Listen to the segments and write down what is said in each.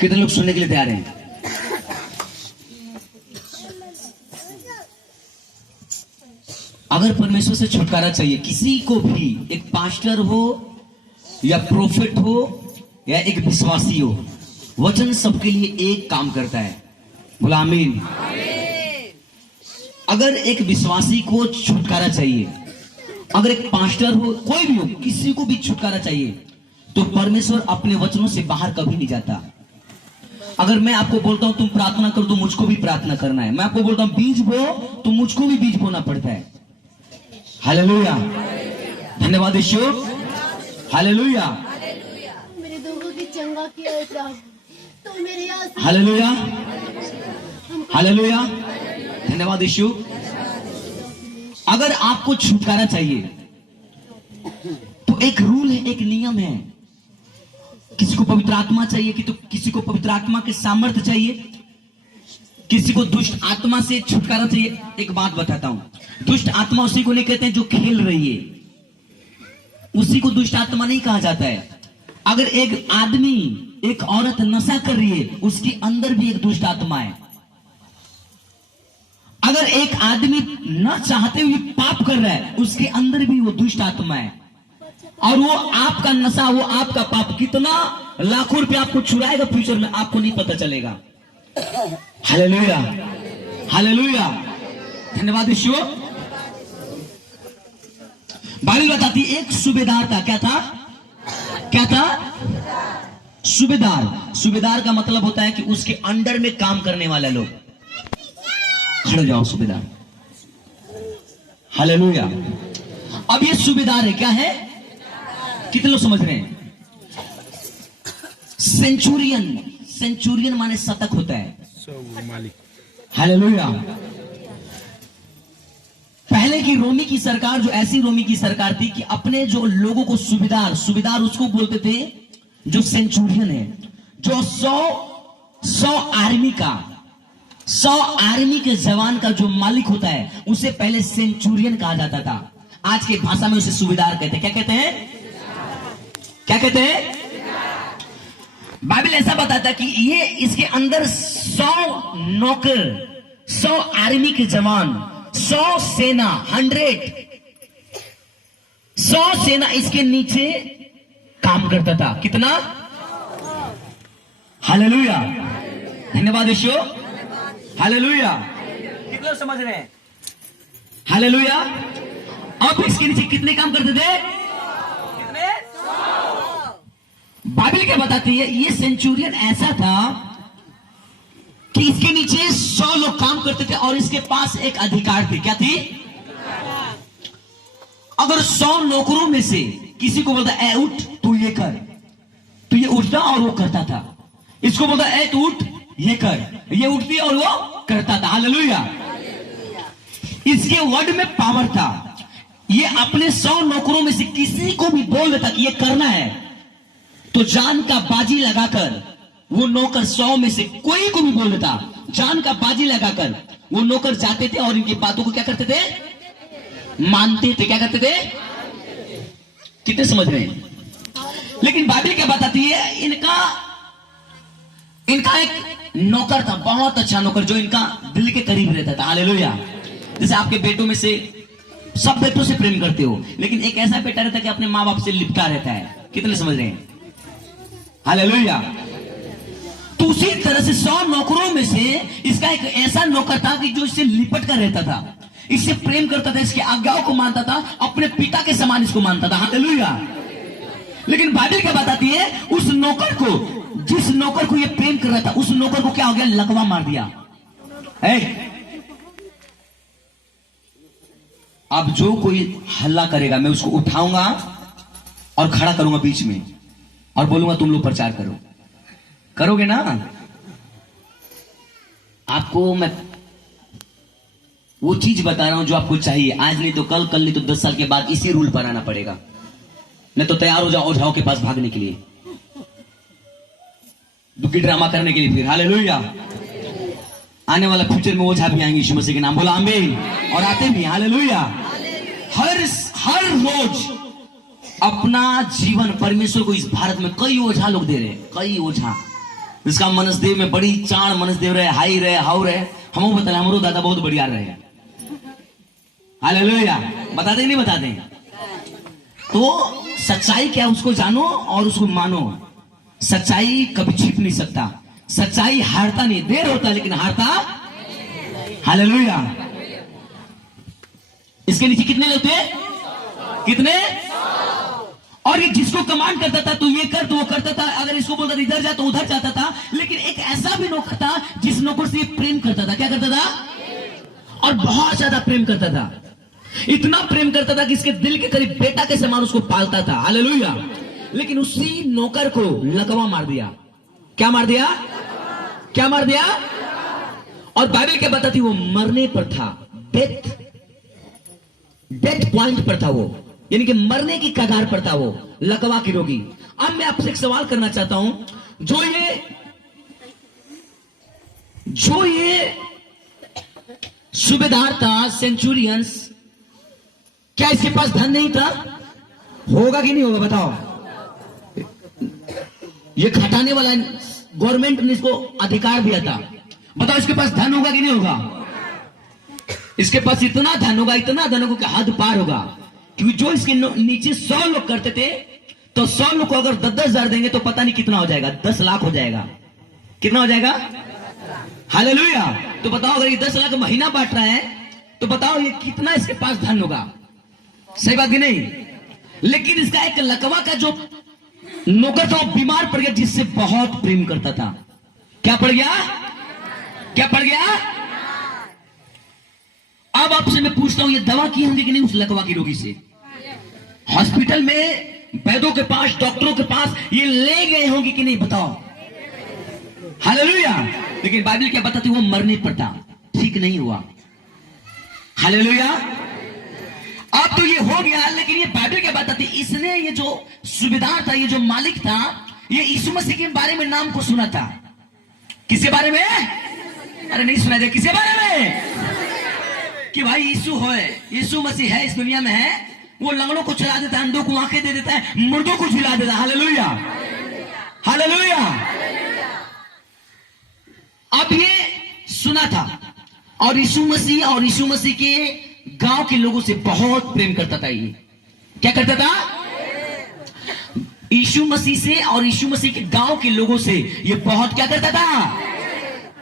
कितने लोग सुनने के लिए तैयार हैं? अगर परमेश्वर से छुटकारा चाहिए किसी को भी, एक पास्टर हो या प्रोफेट हो या एक विश्वासी हो, वचन सबके लिए एक काम करता है। बोला आमीन। अगर एक विश्वासी को छुटकारा चाहिए, अगर एक पास्टर हो, कोई भी हो, किसी को भी छुटकारा चाहिए, तो परमेश्वर अपने वचनों से बाहर कभी नहीं जाता। अगर मैं आपको बोलता हूं तुम प्रार्थना करो, तो मुझको भी प्रार्थना करना है। मैं आपको बोलता हूं बीज बो, तो मुझको भी बीज बोना पड़ता है। हालेलुया, धन्यवाद यीशु, हालेलुया, मेरे दुखों की चंगा किया है प्रभु, तो मेरे आस हालेलुया, हालेलुया, धन्यवाद यीशु। अगर आपको छुटकारा चाहिए तो एक रूल है, एक नियम है। किसी को पवित्र आत्मा चाहिए कि तो किसी को पवित्र आत्मा के सामर्थ्य चाहिए, किसी को दुष्ट आत्मा से छुटकारा चाहिए। एक बात बताता हूं, दुष्ट आत्मा उसी को नहीं कहते हैं जो खेल रही है, उसी को दुष्ट आत्मा नहीं कहा जाता है। अगर एक आदमी, एक औरत नशा कर रही है, उसके अंदर भी एक दुष्ट आत्मा है। अगर एक आदमी न चाहते हुए पाप कर रहा है, उसके अंदर भी वो दुष्ट आत्मा है। और वो आपका नशा, वो आपका पाप कितना लाखों रुपए आपको चुराएगा फ्यूचर में, आपको नहीं पता चलेगा। हालेलुया, हालेलुया, धन्यवाद यीशु। बाइबल बताती है एक सूबेदार था। क्या था? क्या था? सूबेदार। सूबेदार का मतलब होता है कि उसके अंडर में काम करने वाला लोग। खड़े जाओ सूबेदार। हालेलुया। अब ये सूबेदार है, क्या है? कितने लोग समझ रहे हैं? सेंचुरियन, सेंचुरियन माने शतक होता है। हालेलुया। पहले की रोमी की सरकार, जो ऐसी रोमी की सरकार थी कि अपने जो लोगों को सूबेदार, सूबेदार उसको बोलते थे जो सेंचुरियन है, जो 100 आर्मी का, 100 आर्मी के जवान का जो मालिक होता है, उसे पहले सेंचुरियन कहा जाता था। आज की भाषा में उसे सूबेदार कहते हैं। क्या कहते हैं? क्या कहते हैं? बाइबल ऐसा बताता कि ये इसके अंदर 100 नौकर, 100 आर्मी के जवान, 100 सेना, 100 सेना इसके नीचे काम करता था। कितना? हालेलुया, धन्यवाद यीशु, हालेलुया। कितने समझ रहे हैं? हालेलुया। अब इसके नीचे कितने काम करते थे? कितने? बाइबल क्या बताती है? ये सेंचुरियन ऐसा था कि इसके नीचे 100 लोग काम करते थे और इसके पास एक अधिकार थी। क्या थी? अगर 100 नौकरों में से किसी को बोलता ए उठ तू ये कर, तो ये उठता और वो करता था। इसको बोलता ए तू उठ ये कर, ये उठती और वो करता था। हालेलुया। इसके वर्ड में पावर था। ये अपने 100 नौकरों में से किसी को भी बोल देता कि ये करना है, तो जान का बाजी लगाकर वो नौकर 100 में से कोई को भी बोल देता, जान का बाजी लगाकर वो नौकर जाते थे और इनकी बातों को क्या करते थे? मानते थे। क्या करते थे? कितने समझ रहे हैं? लेकिन बाइबल क्या बताती है? इनका एक नौकर था, बहुत अच्छा नौकर, जो इनका दिल के करीब रहता था। हालेलुया। जैसे आपके बेटों में से सब बेटों से प्रेम करते हो, लेकिन एक ऐसा बेटा रहता है कि अपने माँ बाप से लिपटा रहता है। कितने समझ रहे हैं? हालेलुया। तो उसी तरह से 100 नौकरों में से इसका एक ऐसा नौकर था कि जो इससे लिपट कर रहता था, इससे प्रेम करता था, इसके आज्ञाओं को मानता था, अपने पिता के समान इसको मानता था। हालेलुया। लेकिन बाइबल क्या बताती है? उस नौकर को, जिस नौकर को ये प्रेम कर रहा था, उस नौकर को क्या हो गया? लकवा मार दिया। अब जो कोई हल्ला करेगा मैं उसको उठाऊंगा और खड़ा करूंगा बीच में और बोलूंगा तुम लोग प्रचार करो। करोगे ना? आपको मैं वो चीज बता रहा हूं जो आपको चाहिए। आज नहीं तो कल, कल नहीं तो 10 साल के बाद इसी रूल पर आना पड़ेगा। नहीं तो तैयार हो जाओ ओझाओं के पास भागने के लिए, दुखी ड्रामा करने के लिए फिर। हालेलुया। आने वाला फ्यूचर में ओझा भी आएंगे यीशु मसीह के नाम। बोला आमीन। और आते भी। हालेलुया। हर रोज अपना जीवन परमेश्वर को, इस भारत में कई ओझा लोग दे रहे हैं, कई ओझा इसका मनसदेव में बड़ी चाण मनसदेव रहे, हाई रहे, हाउ रहे। हमो बता रहे, हमरो दादा बहुत बढ़िया रहे। हालेलुया। बताते नहीं बताते? तो सच्चाई क्या उसको जानो और उसको मानो। सच्चाई कभी छिप नहीं सकता। सच्चाई हारता नहीं, देर होता लेकिन हारता। हालेलुया। इसके नीचे कितने लोग थे? कितने? और ये जिसको कमांड करता था तो ये कर, तो वो करता था। अगर इसको बोलता था इधर जा तो उधर जाता था। लेकिन एक ऐसा भी नौकर था जिस नौकर से प्रेम करता था। क्या करता था? और बहुत ज्यादा प्रेम करता था। इतना प्रेम करता था कि इसके दिल के करीब बेटा के समान उसको पालता था। हालेलुया। लेकिन उसी नौकर को लकवा मार दिया। क्या मार दिया? क्या मार दिया? और बाइबल क्या बताती, वो मरने पर था। डेथ पॉइंट पर था वो, यानी कि मरने की कगार पर था वो, लकवा की रोगी। अब मैं आपसे एक सवाल करना चाहता हूं, जो ये सूबेदार था, सेंचुरियंस, क्या इसके पास धन नहीं था? होगा कि नहीं होगा बताओ? ये खटाने वाला गवर्नमेंट ने इसको अधिकार दिया था। बताओ इसके पास धन होगा कि नहीं होगा? इसके पास इतना धन होगा, इतना धन होगा कि हद पार होगा। क्योंकि जो इसके नीचे 100 लोग करते थे, तो 100 लोग को अगर 10-10 हजार देंगे तो पता नहीं कितना हो जाएगा, 10 लाख हो जाएगा। कितना हो जाएगा? हालेलुया। तो बताओ अगर ये 10 लाख महीना बांट रहा है तो बताओ ये कितना इसके पास धन होगा। सही बात कि नहीं? लेकिन इसका एक लकवा का जो नौकर था वो बीमार पड़ गया, जिससे बहुत प्रेम करता था। क्या पड़ गया? क्या पड़ गया? अब आपसे मैं पूछता हूं, ये दवा की होंगी कि नहीं उस लकवा की रोगी से? हॉस्पिटल में वैद्यों के पास, डॉक्टरों के पास ये ले गए होंगे कि नहीं बताओ? हालेलुया। लेकिन बाइबल क्या बताती, वो मरने पर था, ठीक नहीं हुआ। हालेलुया। अब तो ये हो गया, लेकिन ये बाइबल क्या बताती, इसने, ये जो सूबेदार था, ये जो मालिक था, ये यीशु मसीह के बारे में नाम को सुना था। किसके बारे में? अरे नहीं सुना था? किसके बारे में? कि भाई यीशु मसीह है, इस दुनिया में है। वो लंगड़ों को चला देता है, अंधों को आंखें दे देता है, मुर्दों को झुला देता है। हालेलुया। हालेलुया। अब ये सुना था, और यीशु मसीह के गांव के लोगों से बहुत प्रेम करता था। ये क्या करता था? यीशु मसीह से और यीशु मसीह के गांव के लोगों से ये बहुत क्या करता था?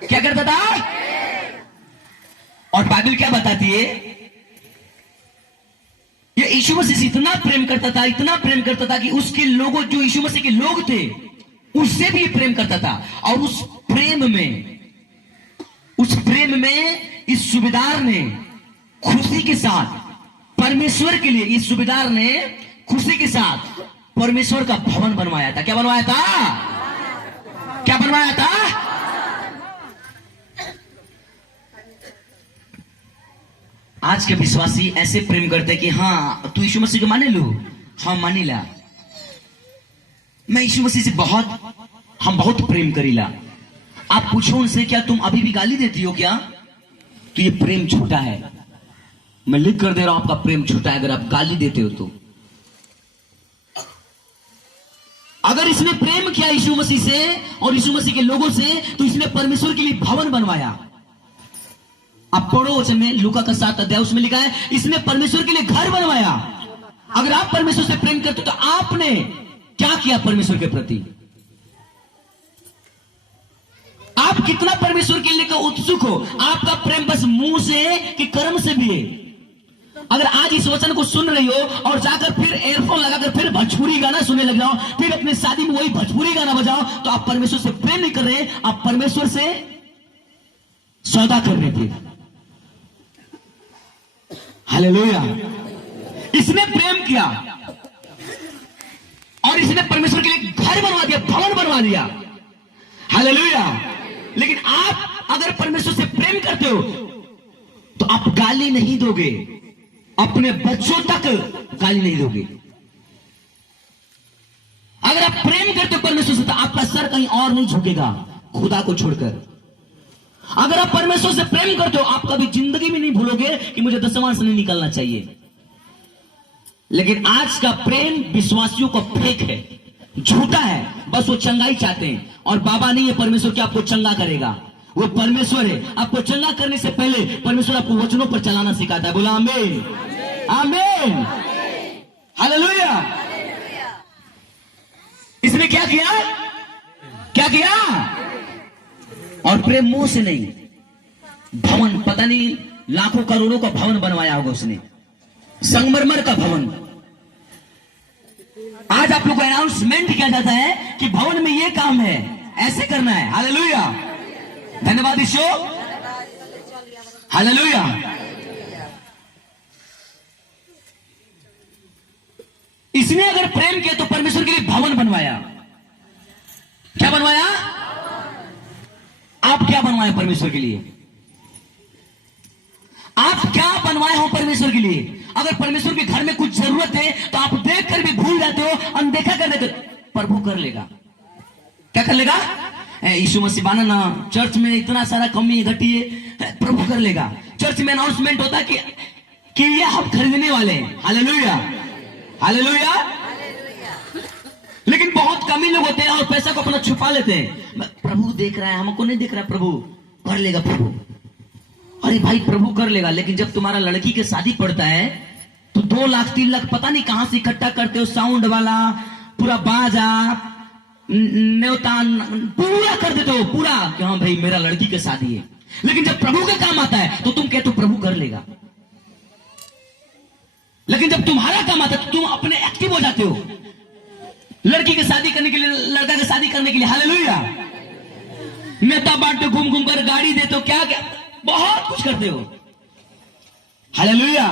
क्या करता था? और बाइबल क्या बताती है, ये यीशु मसीह से इतना प्रेम करता था, इतना प्रेम करता था कि उसके लोगों, जो यीशु मसीह के लोग थे, उससे भी प्रेम करता था। और उस प्रेम में इस सूबेदार ने खुशी के साथ परमेश्वर के लिए, इस सूबेदार ने खुशी के साथ परमेश्वर का भवन बनवाया था। क्या बनवाया था? क्या बनवाया था? आज के विश्वासी ऐसे प्रेम करते कि हाँ तू यीशु मसीह को माने लो, हाँ मानी ला, मैं यीशु मसीह से हम बहुत प्रेम करीला। आप पूछो उनसे, क्या तुम अभी भी गाली देती हो क्या? तो ये प्रेम झूठा है। मैं लिख कर दे रहा हूं, आपका प्रेम झूठा है अगर आप गाली देते हो तो। अगर इसने प्रेम किया यीशु मसीह से और यीशु मसीह के लोगों से, तो इसने परमेश्वर के लिए भवन बनवाया। आप पढ़ो वचन में, लूका का 7 अध्याय, उसमें लिखा है इसने परमेश्वर के लिए घर बनवाया। अगर आप परमेश्वर से प्रेम करते हो तो आपने क्या किया परमेश्वर के प्रति? आप कितना परमेश्वर के लिए उत्सुक हो? आपका प्रेम बस मुंह से कि कर्म से भी है? अगर आज इस वचन को सुन रही हो और जाकर फिर एयरफोन लगाकर फिर भोजपुरी गाना सुनने लग जाओ, फिर अपने शादी में वही भोजपुरी गाना बजाओ, तो आप परमेश्वर से प्रेम नहीं कर रहे, आप परमेश्वर से सौदा कर रहे थे। हालेलुया। इसने प्रेम किया और इसने परमेश्वर के लिए घर बनवा दिया, भवन बनवा दिया। हालेलुया। लेकिन आप अगर परमेश्वर से प्रेम करते हो तो आप गाली नहीं दोगे, अपने बच्चों तक गाली नहीं दोगे। अगर आप प्रेम करते हो परमेश्वर से तो आपका सर कहीं और नहीं झुकेगा खुदा को छोड़कर। अगर आप परमेश्वर से प्रेम करते हो, आप कभी जिंदगी में नहीं भूलोगे कि मुझे दसवां से नहीं निकलना चाहिए। लेकिन आज का प्रेम विश्वासियों का फेक है, झूठा है। बस वो चंगाई चाहते हैं। और बाबा नहीं है परमेश्वर कि आपको चंगा करेगा, वो परमेश्वर है। आपको चंगा करने से पहले परमेश्वर आपको वचनों पर चलाना सिखाता है। बोला आमीन, आमीन, हालेलुया। इसने क्या किया, क्या किया? और प्रेम मुंह से नहीं, भवन, पता नहीं लाखों करोड़ों का भवन बनवाया होगा उसने, संगमरमर का भवन। आज आप लोग को अनाउंसमेंट किया जाता है कि भवन में ये काम है, ऐसे करना है। हालेलुया, धन्यवाद ईशो, हालेलुया। इसने अगर प्रेम किया तो परमेश्वर के लिए भवन बनवाया। क्या बनवाया? आप क्या बनवाए परमेश्वर के लिए? आप क्या बनवाए हो परमेश्वर के लिए? अगर परमेश्वर के घर में कुछ जरूरत है तो आप देखकर भी भूल जाते हो, अनदेखा कर देते हो, प्रभु कर लेगा। क्या कर लेगा? यीशु मसीह बाना ना, चर्च में इतना सारा कमी घटी है, प्रभु कर लेगा। चर्च में अनाउंसमेंट होता है कि ये हम खरीदने वाले हैं। Hallelujah, hallelujah. लेकिन बहुत कम ही लोग होते हैं और पैसा को अपना छुपा लेते हैं। प्रभु देख रहा है, हमको नहीं देख रहा, प्रभु कर लेगा, प्रभु। अरे भाई प्रभु कर लेगा, लेकिन जब तुम्हारा लड़की के शादी पड़ता है तो 2 लाख 3 लाख पता नहीं कहां से इकट्ठा करते हो, साउंड वाला, पूरा बाजा, न्योता पूरा कर देते हो, पूरा कि हाँ भाई मेरा लड़की की शादी है। लेकिन जब प्रभु का काम आता है तो तुम कहते हो प्रभु कर लेगा। लेकिन जब तुम्हारा काम आता है तो तुम अपने एक्टिव हो जाते हो, लड़की की शादी करने के लिए, लड़का की शादी करने के लिए। हालेलुया। नेता बांटते, घूम घूम कर गाड़ी देते हो, क्या क्या बहुत कुछ करते हो। हालेलुया।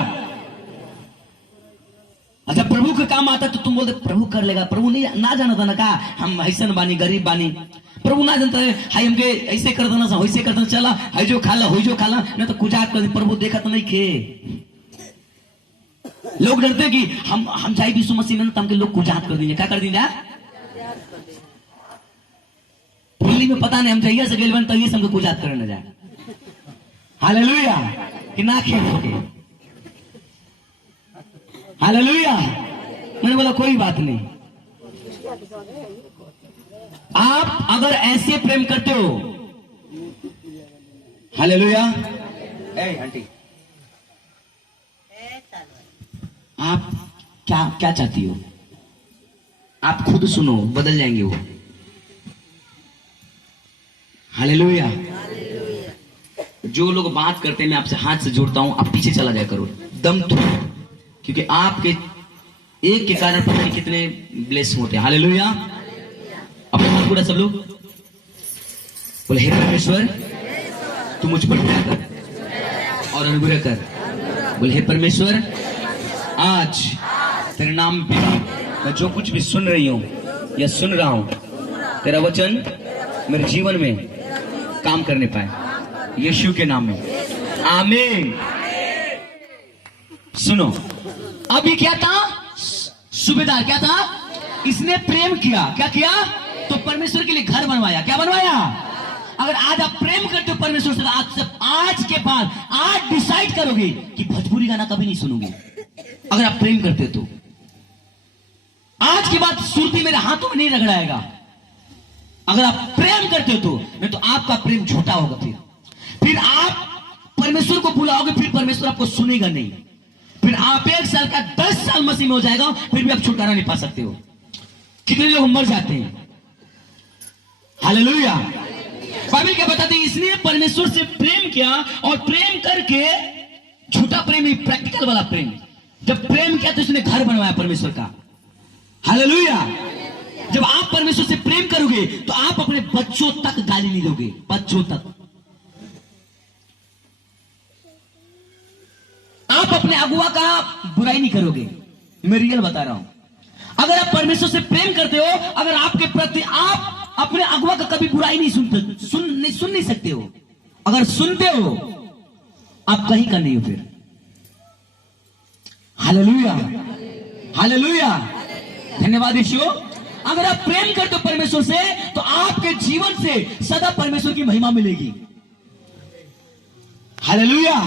अच्छा प्रभु का काम आता तो तुम बोलते प्रभु कर लेगा। प्रभु नहीं ना जाना था ना, कहा हम ऐसा बानी, गरीब बानी। प्रभु ना जानता है, हाई हमके ऐसे कर देना, वैसे कर देना, चला हाई जो खाला हो जो खाला, नहीं तो कुछ कर। प्रभु देखा तो नहीं खे। लोग डरते कि हम जाए यीशु मसीह में, तो हमके लोग कुजात कर देंगे। क्या कर देंगे? दिल्ली में पता नहीं, हम जाइए से गेल तो ये हमको कुजात करे न जाए। हालेलुया, कि ना खेल होके। हालेलुया। मैंने बोला कोई बात नहीं। आप अगर ऐसे प्रेम करते हो, हालेलुया। आंटी आप क्या क्या चाहती हो? आप खुद सुनो, बदल जाएंगे वो। हालेलुया। जो लोग बात करते हैं मैं आपसे हाथ से जोड़ता हूं, आप पीछे चला जाया करो दम तो, क्योंकि आपके एक के कारण पता नहीं कितने ब्लेस होते हैं। हालेलुया। अपने हाथ पूरा सब लोग बोले हे परमेश्वर तू मुझ पर दया कर और अनुग्रह कर। बोले हे परमेश्वर आज तेरे नाम पे मैं जो कुछ भी सुन रही हूं या सुन रहा हूं, तेरा वचन मेरे जीवन में काम करने पाए, यीशु के नाम में, आमीन। सुनो, अभी क्या था? सूबेदार क्या था? इसने प्रेम किया। क्या किया? तो परमेश्वर के लिए घर बनवाया। क्या बनवाया? अगर आज आप प्रेम करते हो परमेश्वर से, आज के बाद आज डिसाइड करोगे कि भोजपुरी गाना कभी नहीं सुनोगे। अगर आप प्रेम करते तो आज के बाद सुरती मेरे हाथों में नहीं रगड़ाएगा। अगर आप प्रेम करते हो तो, नहीं तो आपका प्रेम झूठा होगा। फिर आप परमेश्वर को बुलाओगे, फिर परमेश्वर आपको सुनेगा नहीं। फिर आप 1 साल का 10 साल मसीह में हो जाएगा, फिर भी आप छुटकारा नहीं पा सकते हो। कितने लोग मर जाते हैं। हालेलुया। बाइबल क्या बताती है? इसने परमेश्वर से प्रेम किया और प्रेम करके, झूठा प्रेम ही, प्रैक्टिकल वाला प्रेम। जब प्रेम किया तो उसने घर बनवाया परमेश्वर का। हालेलुया। जब आप परमेश्वर से प्रेम करोगे तो आप अपने बच्चों तक गाली नहीं दोगे, बच्चों तक। आप अपने अगुआ का बुराई नहीं करोगे। मैं रियल बता रहा हूं। अगर आप परमेश्वर से प्रेम करते हो, अगर आपके प्रति आप अपने अगुआ का कभी बुराई नहीं सुनते, सुन नहीं सकते हो। अगर सुनते हो आप कहीं का नहीं हो फिर। हालेलुया, हालेलुया, धन्यवाद यीशु। अगर आप प्रेम करते हो परमेश्वर से तो आपके जीवन से सदा परमेश्वर की महिमा मिलेगी। हालेलुया।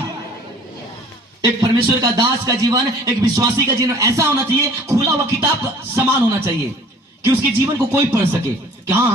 एक परमेश्वर का दास का जीवन, एक विश्वासी का जीवन ऐसा होना चाहिए, खुला हुआ किताब का समान होना चाहिए कि उसके जीवन को कोई पढ़ सके कि हाँ हाँ